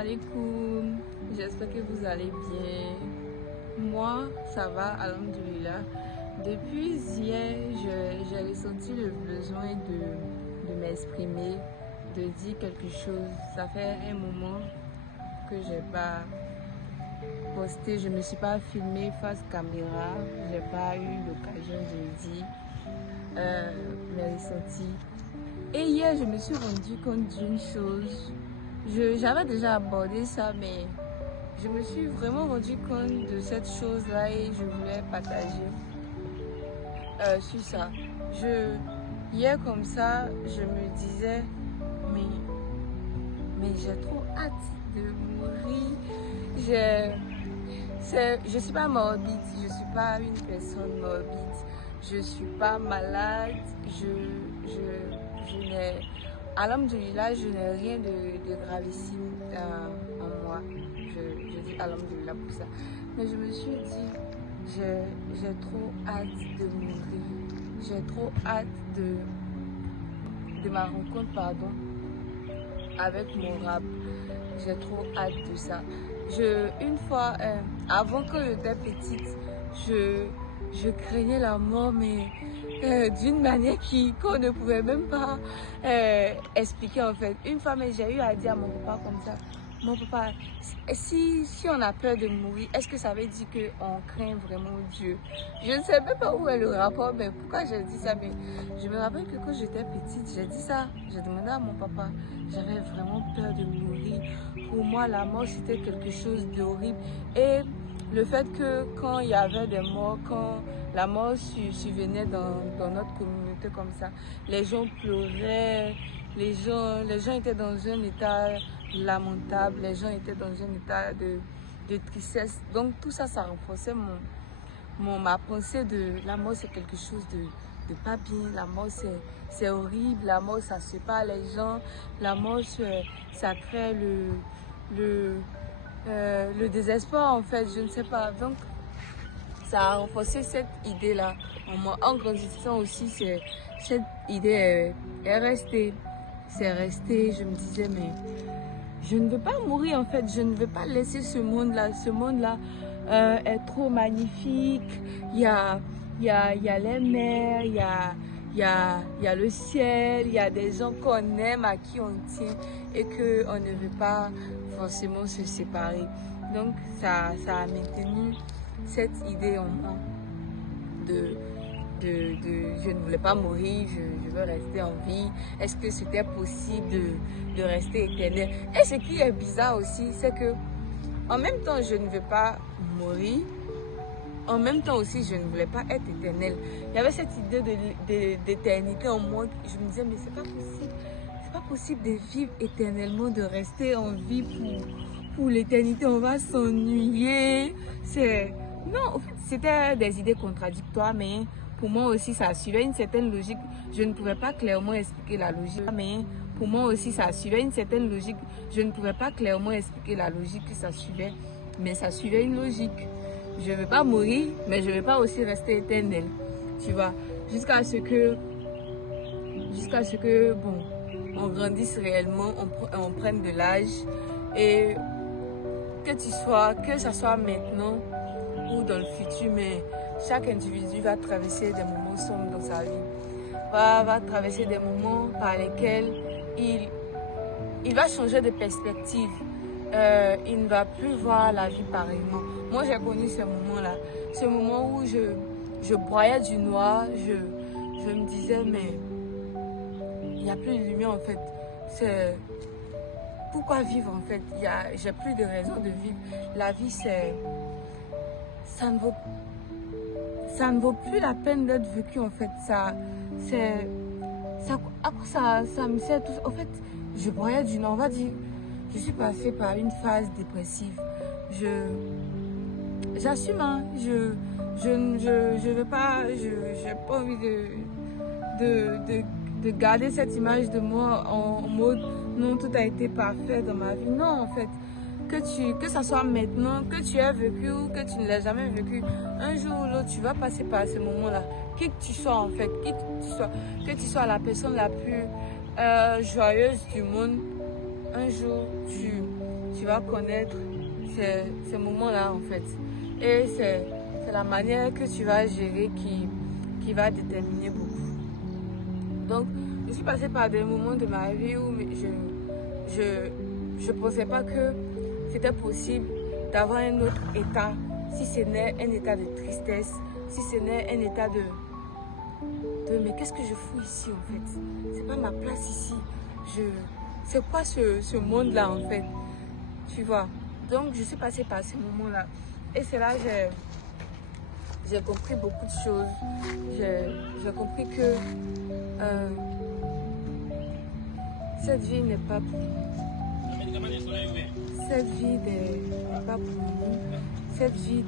alaikum, j'espère que vous allez bien. Moi, ça va, alhamdoulilah. Depuis hier, j'ai ressenti le besoin de m'exprimer, de dire quelque chose. Ça fait un moment que j'ai pas posté, je ne me suis pas filmée face caméra, j'ai pas eu l'occasion de dire mes ressentis. Et hier, je me suis rendu compte d'une chose. J'avais déjà abordé ça, mais je me suis vraiment rendu compte de cette chose-là et je voulais partager sur ça. Hier, comme ça, je me disais, mais j'ai trop hâte de mourir. Je suis pas morbide, je suis pas une personne morbide, je suis pas malade, je n'ai, alhamdoulilah, je n'ai rien de gravissime en moi. Je dis alhamdoulilah pour ça. Mais je me suis dit, j'ai trop hâte de mourir, j'ai trop hâte de ma rencontre, avec mon rap. J'ai trop hâte de ça. Une fois, avant que j'étais petite, je craignais la mort, mais d'une manière qu'on ne pouvait même pas expliquer en fait. Une fois, mais j'ai eu à dire à mon papa comme ça, mon papa, si on a peur de mourir, est-ce que ça veut dire qu'on craint vraiment Dieu? Je ne sais même pas où est le rapport, mais pourquoi j'ai dit ça? Mais je me rappelle que quand j'étais petite, j'ai dit ça. J'ai demandé à mon papa, j'avais vraiment peur de mourir. Pour moi, la mort, c'était quelque chose d'horrible. Et le fait que quand il y avait des morts, quand la mort survenait dans notre communauté comme ça, les gens pleuraient, les gens étaient dans un état lamentable, les gens étaient dans un état de tristesse. Donc tout ça, ça renforçait ma pensée de la mort, c'est quelque chose de pas bien. La mort, c'est horrible. La mort, ça sépare les gens. La mort, ça crée le désespoir, en fait. Je ne sais pas. Donc, ça a renforcé cette idée-là en moi. En grandissant aussi, cette idée est restée. C'est resté. Je me disais, mais je ne veux pas mourir, en fait. Je ne veux pas laisser ce monde-là. Ce monde-là est trop magnifique. Il y a les mers, il y a le ciel, il y a des gens qu'on aime, à qui on tient et qu'on ne veut pas forcément se séparer. Donc ça a maintenu cette idée en moi je ne voulais pas mourir, je veux rester en vie. Est-ce que c'était possible de rester éternel? Et ce qui est bizarre aussi, c'est que en même temps, je ne veux pas mourir. En même temps aussi, je ne voulais pas être éternelle. Il y avait cette idée d'éternité en moi. Je me disais, mais c'est pas possible. C'est pas possible de vivre éternellement, de rester en vie pour l'éternité. On va s'ennuyer. Non, en fait, c'était des idées contradictoires, mais pour moi aussi, ça suivait une certaine logique. Je ne pouvais pas clairement expliquer la logique. Mais pour moi aussi, ça suivait une certaine logique. Je ne pouvais pas clairement expliquer la logique que ça suivait. Mais ça suivait une logique. Je ne veux pas mourir, mais je ne veux pas aussi rester éternel. Tu vois, jusqu'à ce que bon, on grandisse réellement, on prenne de l'âge. Et que ça soit maintenant ou dans le futur, mais chaque individu va traverser des moments sombres dans sa vie. Va traverser des moments par lesquels il va changer de perspective. Il ne va plus voir la vie pareillement. Moi, j'ai connu ce moment-là. Ce moment où je broyais du noir. Je me disais, mais il n'y a plus de lumière en fait. Pourquoi vivre en fait? J'ai plus de raison de vivre. La vie, ça ne vaut plus la peine d'être vécu en fait. À quoi ça me sert tout ça? En fait, je broyais du noir. On va dire, je suis passée par une phase dépressive. J'assume, hein. Je veux pas, j'ai pas envie de garder cette image de moi en mode non, tout a été parfait dans ma vie. Non, en fait, que ça soit maintenant, que tu aies vécu ou que tu ne l'aies jamais vécu, un jour ou l'autre, tu vas passer par ce moment-là. Qui que tu sois, en fait, que tu sois la personne la plus joyeuse du monde, un jour, tu vas connaître ces moments-là en fait. Et c'est la manière que tu vas gérer qui va déterminer beaucoup. Donc, je suis passée par des moments de ma vie où je pensais pas que c'était possible d'avoir un autre état, si ce n'est un état de tristesse, si ce n'est un état de mais qu'est-ce que je fous ici en fait? C'est pas ma place ici. C'est quoi ce monde-là en fait? Tu vois? Donc je suis passée par ces moments-là. Et c'est là que j'ai compris beaucoup de choses. J'ai compris que cette vie n'est pas pour nous. Cette vie n'est pas pour nous. Cette vie,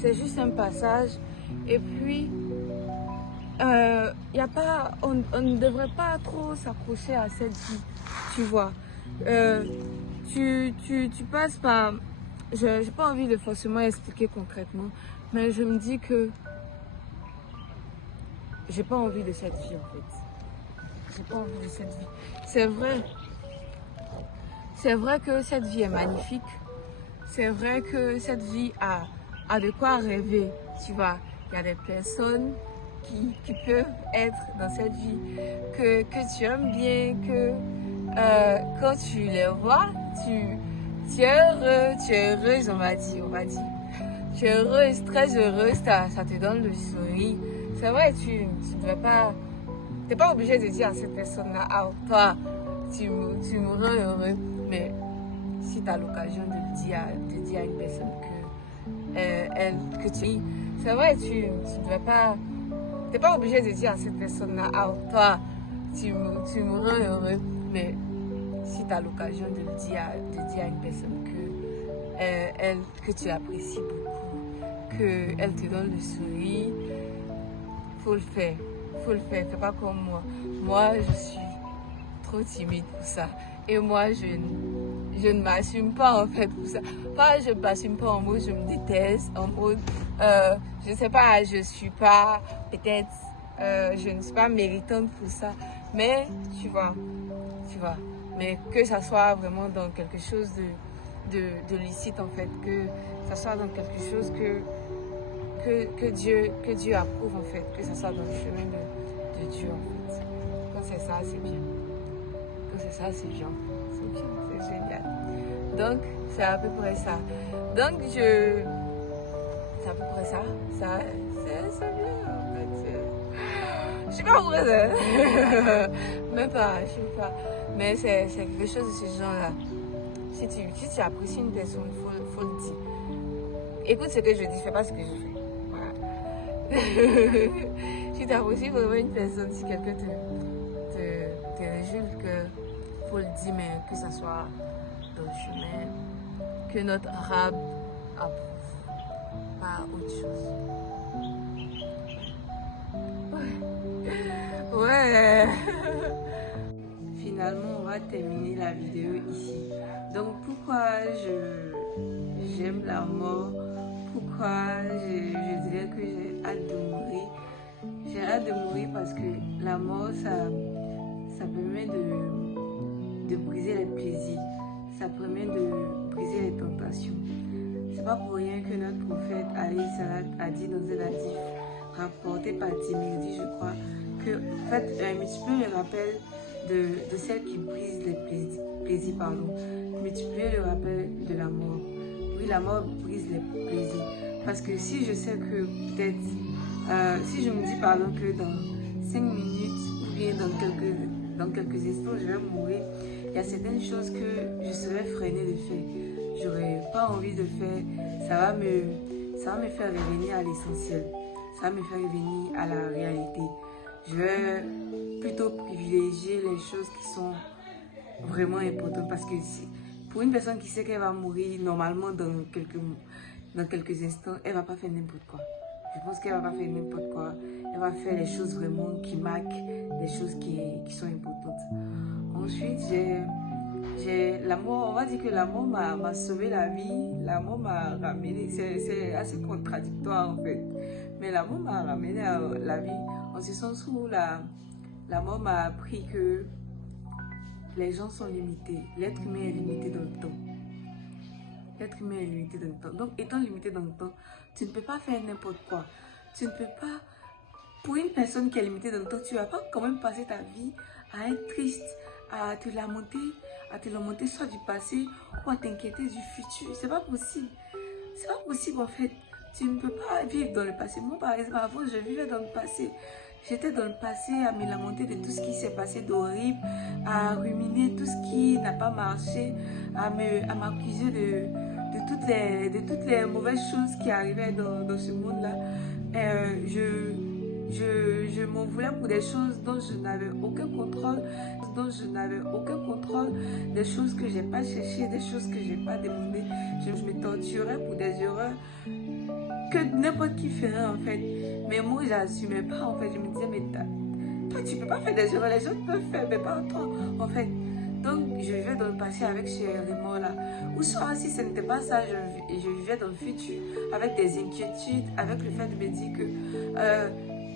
c'est juste un passage. Et puis, y a pas, on ne devrait pas trop s'accrocher à cette vie, tu vois. Tu passes par... Je n'ai pas envie de forcément expliquer concrètement, mais je me dis que j'ai pas envie de cette vie en fait. J'ai pas envie de cette vie. C'est vrai que cette vie est magnifique. C'est vrai que cette vie a de quoi rêver, tu vois. Il y a des personnes qui peuvent être dans cette vie, que tu aimes bien, que quand tu les vois, tu es heureux, tu es heureuse, on va dire. Tu es heureuse, très heureuse, ça te donne le sourire. C'est vrai, tu ne devrais pas, t'es pas obligé de dire à cette personne-là, ah, toi, tu me rends heureux, mais si tu as l'occasion de dire à une personne que tu es, c'est vrai, tu ne devrais pas, t'es pas obligé de dire à cette personne-là, ah, toi, tu me rends heureux, mais si tu as l'occasion de dire à une personne que tu l'apprécies beaucoup, qu'elle te donne le sourire, faut le faire. Fais pas comme moi. Moi, je suis trop timide pour ça. Et moi, je ne m'assume pas en fait pour ça. Pas, je ne m'assume pas en mode je me déteste, en mode, je sais pas, je suis pas, peut-être, je ne suis pas méritante pour ça. Mais, tu vois. Mais que ça soit vraiment dans quelque chose de licite en fait, que ça soit dans quelque chose que Dieu approuve en fait, que ça soit dans le chemin de Dieu en fait. Quand c'est ça, c'est bien. Quand c'est ça, c'est bien. C'est bien, c'est génial. Donc, c'est à peu près ça. Donc, c'est à peu près ça. C'est bien en fait. Je suis pas heureuse. Hein? Même pas, je sais pas. Mais c'est quelque chose de ce genre-là. Si tu apprécies une personne, faut le dire. Écoute ce que je dis, fais pas ce que je fais. Si tu apprécies vraiment une personne, si quelqu'un te réjouit, que faut le dire, mais que ça soit dans le chemin, que notre arabe approuve, pas autre chose. Ouais. Finalement, on va terminer la vidéo ici. Donc, pourquoi j'aime la mort? Pourquoi je dirais que j'ai hâte de mourir? J'ai hâte de mourir parce que la mort, ça permet de briser les plaisirs. Ça permet de briser les tentations. C'est pas pour rien que notre prophète alayhi salat a dit dans un hadith rapporté par Tirmidhi, je crois, que en fait, multiplier le rappel de celle qui brise les plaisirs, multiplier le rappel de la mort. Oui, la mort brise les plaisirs. Parce que si je sais que peut-être, si je me dis pardon que dans 5 minutes ou bien dans quelques instants je vais mourir, il y a certaines choses que je serais freinée de faire. J'aurais pas envie de faire. Ça va me faire revenir à l'essentiel. Ça va me faire revenir à la réalité. Je vais plutôt privilégier les choses qui sont vraiment importantes. Parce que pour une personne qui sait qu'elle va mourir normalement dans quelques instants, elle va pas faire n'importe quoi. Je pense qu'elle va pas faire n'importe quoi. Elle va faire les choses vraiment qui marquent, les choses qui sont importantes. Ensuite, j'ai l'amour. On va dire que l'amour m'a sauvé la vie. L'amour m'a ramené. C'est assez contradictoire en fait. Mais l'amour m'a ramené à la vie. En ce sens où l'amour m'a appris que les gens sont limités. L'être humain est limité dans le temps. L'être humain est limité dans le temps. Donc, étant limité dans le temps, tu ne peux pas faire n'importe quoi. Tu ne peux pas... Pour une personne qui est limitée dans le temps, tu ne vas pas quand même passer ta vie à être triste, à te lamenter soit du passé ou à t'inquiéter du futur. C'est pas possible. C'est pas possible en fait. Tu ne peux pas vivre dans le passé. Moi, par exemple, avant, je vivais dans le passé. J'étais dans le passé à me lamenter de tout ce qui s'est passé d'horrible, à ruminer tout ce qui n'a pas marché, à m'accuser de toutes les mauvaises choses qui arrivaient dans ce monde-là. Je m'en voulais pour des choses dont je n'avais aucun contrôle, des choses que j'ai pas cherchées, des choses que j'ai pas demandées. Je me torturais pour des erreurs que n'importe qui ferait en fait. Mais moi, j'assumais pas en fait. Je me disais, mais toi, tu peux pas faire des erreurs, les autres peuvent faire, mais pas toi en fait. Donc, je vivais dans le passé avec ces remords-là. Ou soit, si ce n'était pas ça, je vivais dans le futur avec des inquiétudes, avec le fait de me dire que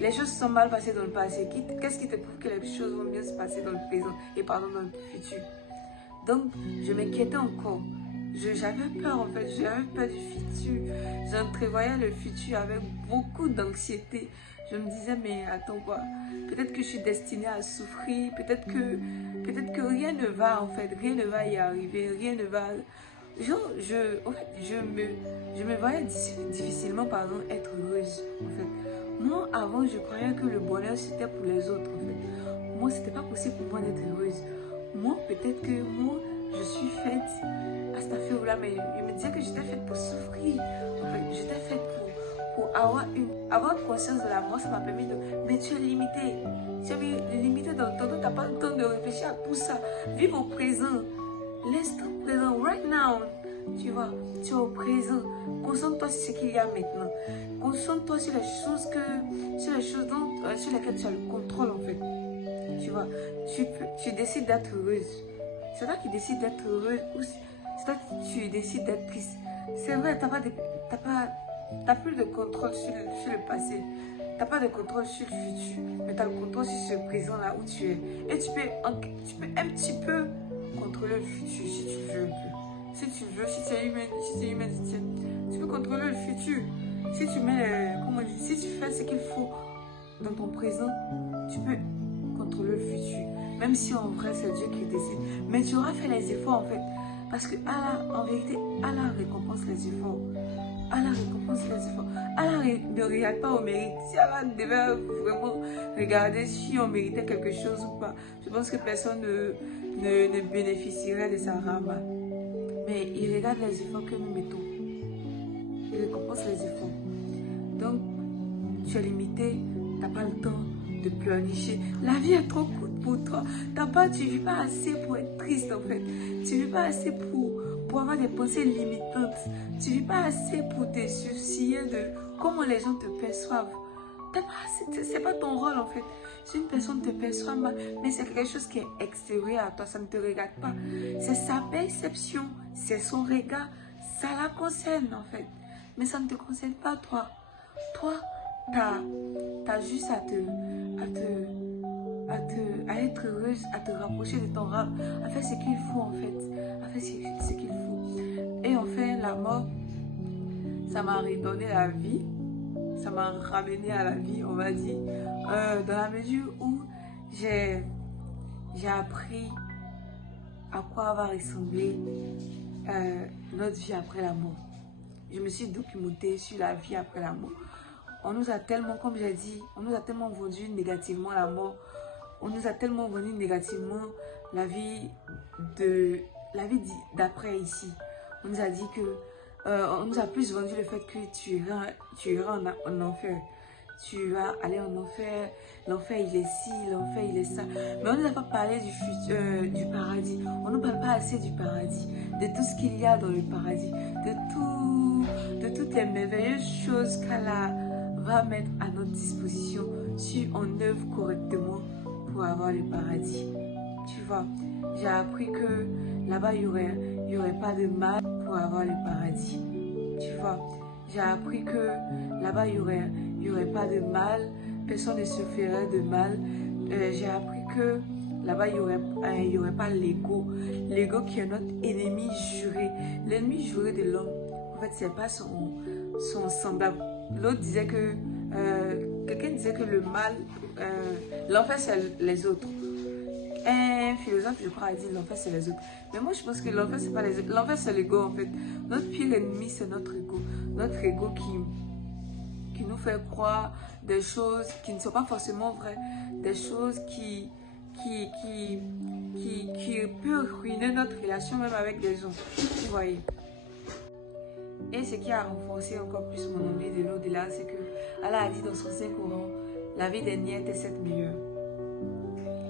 les choses sont mal passées dans le passé. Qu'est-ce qui te prouve que les choses vont bien se passer dans le présent et pardon, dans le futur? Donc, je m'inquiétais encore. J'avais peur en fait, j'avais peur du futur. J'entrevoyais le futur avec beaucoup d'anxiété. Je me disais, mais attends quoi, peut-être que je suis destinée à souffrir, peut-être que rien ne va en fait, rien ne va y arriver, rien ne va... Genre, je me voyais difficilement, pardon, être heureuse en fait. Moi, avant, je croyais que le bonheur c'était pour les autres en fait. Moi, c'était pas possible pour moi d'être heureuse. Moi, peut-être que moi, je suis faite à cette affaire-là, mais je me disais que j'étais faite pour souffrir. En fait, j'étais faite pour avoir conscience de la mort. Ça m'a permis de... Mais tu es limité. Tu es limité dans le temps. Tu n'as pas le temps de réfléchir à tout ça. Vive au présent. L'instant présent, right now. Tu vois, tu es au présent. Concentre-toi sur ce qu'il y a maintenant. Concentre-toi sur les choses sur lesquelles tu as le contrôle en fait. Tu vois, tu décides d'être heureuse. C'est toi qui décides d'être heureuse ou c'est toi qui décides d'être triste. C'est vrai, t'as plus de contrôle sur le passé. T'as pas de contrôle sur le futur. Mais tu as le contrôle sur ce présent là où tu es. Et tu peux un petit peu contrôler le futur si tu veux un peu. Si tu veux, si tu es humain, tu peux contrôler le futur. Si tu mets, si tu fais ce qu'il faut dans ton présent, tu peux contrôler le futur. Même si en vrai c'est Dieu qui décide. Mais tu auras fait les efforts en fait. Parce que Allah, en vérité, Allah récompense les efforts. Allah récompense les efforts. Allah ne regarde pas au mérite. Si Allah devait vraiment regarder si on méritait quelque chose ou pas, je pense que personne ne bénéficierait de sa rama. Mais il regarde les efforts que nous mettons. Il récompense les efforts. Donc, tu es limité, tu n'as pas le temps de pleurnicher. La vie est trop courte pour toi. Tu ne vis pas assez pour être triste en fait. Tu ne vis pas assez pour avoir des pensées limitantes. Tu ne vis pas assez pour te soucier de comment les gens te perçoivent. C'est pas ton rôle en fait. Si une personne te perçoit mal, mais c'est quelque chose qui est extérieur à toi, ça ne te regarde pas. C'est sa perception, c'est son regard, ça la concerne en fait. Mais ça ne te concerne pas toi. Toi, t'as juste à être heureuse, à te rapprocher de ton rêve, à faire ce qu'il faut en fait, à faire ce qu'il faut. Et enfin, la mort, ça m'a redonné la vie, ça m'a ramené à la vie, on va dire, dans la mesure où j'ai appris à quoi va ressembler notre vie après la mort. Je me suis documentée sur la vie après la mort. On nous a tellement, comme j'ai dit, on nous a tellement vendu négativement la mort. On nous a tellement vendu négativement la vie d'après ici. On nous a dit que, on nous a plus vendu le fait que tu iras en enfer. Tu vas aller en enfer, l'enfer il est ci, l'enfer il est ça. Mais on ne nous a pas parlé du paradis. On ne parle pas assez du paradis, de tout ce qu'il y a dans le paradis, de toutes les merveilleuses choses qu'Allah va mettre à notre disposition si on œuvre correctement pour avoir le paradis. Tu vois, j'ai appris que là-bas il y aurait pas de mal pour avoir le paradis. Tu vois, j'ai appris que là-bas il y aurait pas de mal, personne ne se ferait de mal. J'ai appris que là-bas, il y aurait pas l'ego. L'ego qui est notre ennemi juré. L'ennemi juré de l'homme, en fait, c'est pas son semblable. L'autre disait que, quelqu'un disait que le mal, l'enfer, c'est les autres. Un philosophe, je crois, a dit l'enfer, c'est les autres. Mais moi, je pense que l'enfer, c'est pas les autres. L'enfer, c'est l'ego, en fait. Notre pire ennemi, c'est notre ego. Notre ego qui nous fait croire des choses qui ne sont pas forcément vraies. Des choses qui peuvent ruiner notre relation même avec les autres. Vous voyez. Et ce qui a renforcé encore plus mon envie de l'au-delà, c'est que Allah a dit dans son Saint-Coran, la vie des niais est cette meilleure.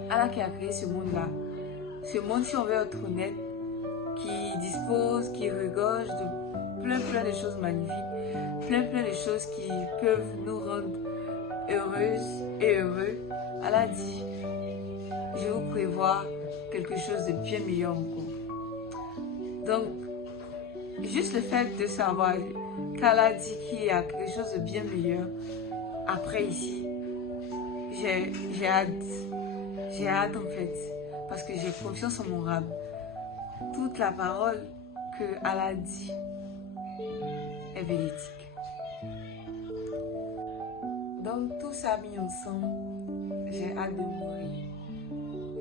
Allah qui a créé ce monde-là, ce monde, si on veut être honnête, qui dispose, qui regorge de plein de choses magnifiques, plein de choses qui peuvent nous rendre heureuses et heureux. Allah dit, je vais vous prévoir quelque chose de bien meilleur encore. Donc, juste le fait de savoir qu'Allah dit qu'il y a quelque chose de bien meilleur après ici, j'ai hâte. J'ai hâte en fait, parce que j'ai confiance en mon Rab. Toute la parole que Allah dit est véridique. Donc tout ça mis ensemble, j'ai hâte de mourir.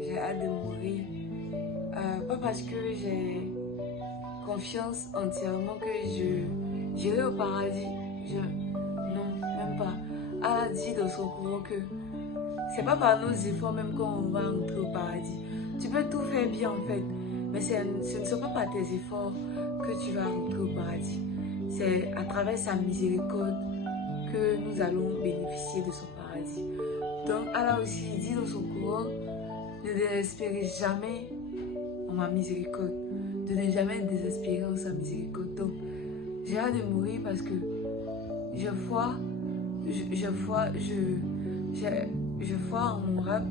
J'ai hâte de mourir. Pas parce que j'ai confiance entièrement que j'irai au paradis. Non, même pas. Allah dit dans son Coran que c'est pas par nos efforts même quand on va rentrer au paradis. Tu peux tout faire bien en fait, mais ce ne sont pas par tes efforts que tu vas rentrer au paradis. C'est à travers sa miséricorde que nous allons bénéficier de son paradis. Donc Allah aussi dit dans son Coran, ne désespérez jamais en ma miséricorde, de ne jamais désespérer en sa miséricorde. Donc j'ai hâte de mourir parce que je vois en mon Rab